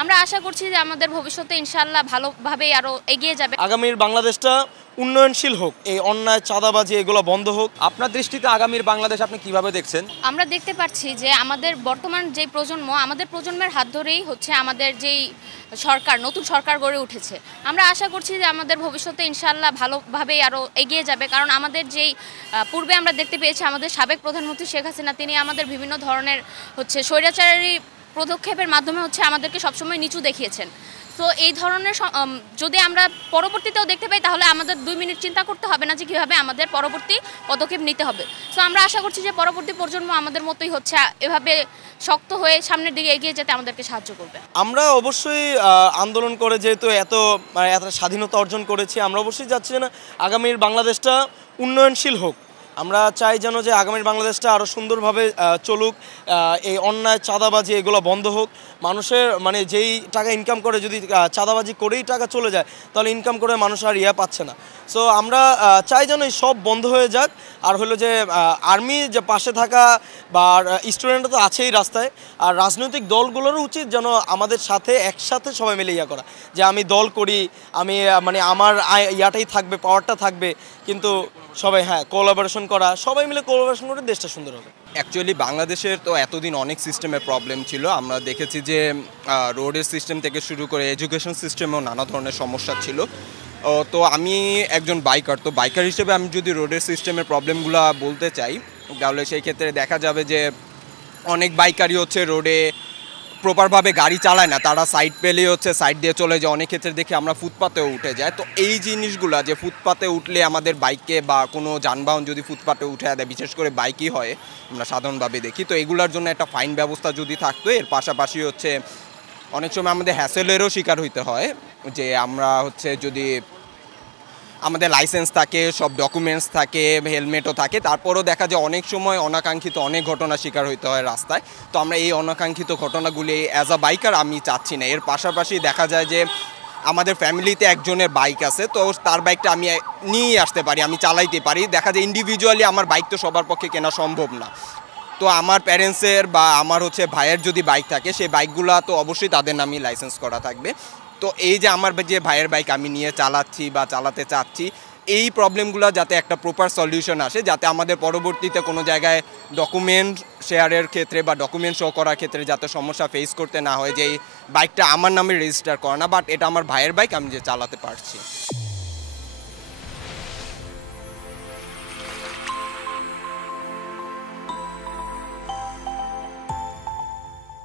আমরা আশা করছি যে আমাদের ভবিষ্যতে ইনশাআল্লাহ ভালোভাবেই আরো এগিয়ে যাবে। আগামীর বাংলাদেশটা উন্নয়নশীল হোক, এই অন্যায় চাঁদাবাজি এগুলো বন্ধ হোক। আপনার দৃষ্টিতে আগামীর বাংলাদেশ আপনি কিভাবে দেখছেন? আমরা দেখতে পাচ্ছি যে আমাদের বর্তমান যে প্রজন্ম, আমাদের প্রজন্মের হাত ধরেই হচ্ছে আমাদের যেই নতুন সরকার গড়ে উঠেছে। আমরা আশা করছি যে আমাদের ভবিষ্যতে ইনশাআল্লাহ ভালোভাবেই আরো এগিয়ে যাবে, কারণ আমাদের যেই পূর্বে আমরা দেখতে পেয়েছি আমাদের সাবেক প্রধানমন্ত্রী শেখ হাসিনা, তিনি আমাদের বিভিন্ন ধরনের স্বৈরাচারী পদক্ষেপের মাধ্যমে আমাদেরকে সবসময় নিচু দেখিয়েছেন। তো এই ধরনের যদি আমরা পরবর্তীতেও দেখতে পাই, তাহলে আমাদের 2 মিনিট চিন্তা করতে হবে না যে কীভাবে আমাদের পরবর্তী পদক্ষেপ নিতে হবে। সো আমরা আশা করছি যে পরবর্তী প্রজন্ম আমাদের মতোই এভাবে শক্ত হয়ে সামনের দিকে এগিয়ে যেতে আমাদেরকে সাহায্য করবে। আমরা অবশ্যই আন্দোলন করে যেহেতু এত স্বাধীনতা অর্জন করেছি, আমরা অবশ্যই যাচ্ছি না আগামীর বাংলাদেশটা উন্নয়নশীল হোক। আমরা চাই যেন যে আগামীর বাংলাদেশটা আরও সুন্দরভাবে চলুক, এই অন্যায় চাঁদাবাজি এগুলো বন্ধ হোক। মানুষের যেই টাকা ইনকাম করে যদি চাঁদাবাজি করেই টাকা চলে যায়, তাহলে ইনকাম করে মানুষ আর পাচ্ছে না। সো আমরা চাই যেন এই সব বন্ধ হয়ে যাক। আর হলো যে আর্মি যে পাশে থাকা বা স্টুডেন্টরা তো আছেই রাস্তায়, আর রাজনৈতিক দলগুলোরও উচিত যেন আমাদের সাথে একসাথে সবাই মিলে করা, যে আমি দল করি, আমি আমার ইয়াটাই থাকবে, পাওয়ারটা থাকবে, কিন্তু সবাই কোলাবোরেশন করা, সবাই মিলে কোলাবোরেশন করে দেশটা সুন্দর হবে। অ্যাকচুয়ালি বাংলাদেশের তো এতদিন অনেক সিস্টেমের প্রবলেম ছিল। আমরা দেখেছি যে রোডের সিস্টেম থেকে শুরু করে এডুকেশন সিস্টেমেও নানা ধরনের সমস্যা ছিল। তো আমি একজন বাইকার, তো বাইকার হিসেবে আমি যদি রোডের সিস্টেমের প্রবলেমগুলো বলতে চাই, তাহলে সেই ক্ষেত্রে দেখা যাবে যে অনেক বাইকারই রোডে প্রপারভাবে গাড়ি চালায় না, তারা সাইড পেলেই সাইড দিয়ে চলে যায়। অনেক ক্ষেত্রে দেখি আমরা ফুটপাতেও উঠে যায়। তো এই জিনিসগুলো যে ফুটপাতে উঠলে আমাদের বাইকে বা কোনো যানবাহন যদি ফুটপাতে উঠে দেয়, বিশেষ করে বাইকই হয়, আমরা সাধারণভাবে দেখি। তো এগুলোর জন্য একটা ফাইন ব্যবস্থা যদি থাকতো। এর পাশাপাশি অনেক সময় আমাদের হ্যাসেলেরও শিকার হইতে হয়, যে আমরা যদি আমাদের লাইসেন্স থাকে, সব ডকুমেন্টস থাকে, হেলমেটও থাকে, তারপরও দেখা যায় অনেক সময় অনাকাঙ্ক্ষিত অনেক ঘটনার শিকার হইতে হয় রাস্তায়। তো আমরা এই অনাকাঙ্ক্ষিত ঘটনাগুলি অ্যাজ আ বাইকার আমি চাচ্ছি না। এর পাশাপাশি দেখা যায় যে আমাদের ফ্যামিলিতে একজনের বাইক আছে, তো তার বাইকটা আমি নিয়ে আসতে পারি, আমি চালাইতে পারি। দেখা যায় ইন্ডিভিজুয়ালি আমার বাইক তো সবার পক্ষে কেনা সম্ভব না। তো আমার প্যারেন্টসের বা আমার ভাইয়ের যদি বাইক থাকে, সেই বাইকগুলো তো অবশ্যই তাদের নামই লাইসেন্স করা থাকবে। তো এই যে আমার যে ভাইয়ের বাইক আমি নিয়ে চালাচ্ছি বা চালাতে চাচ্ছি, এই প্রবলেমগুলো যাতে একটা প্রপার সলিউশন আসে, যাতে আমাদের পরবর্তীতে কোনো জায়গায় ডকুমেন্ট শেয়ারের ক্ষেত্রে বা ডকুমেন্ট শো করার ক্ষেত্রে যাতে সমস্যা ফেস করতে না হয়, যে এই বাইকটা আমার নামে রেজিস্টার করা না, বাট এটা আমার ভাইয়ের বাইক, আমি যে চালাতে পারছি।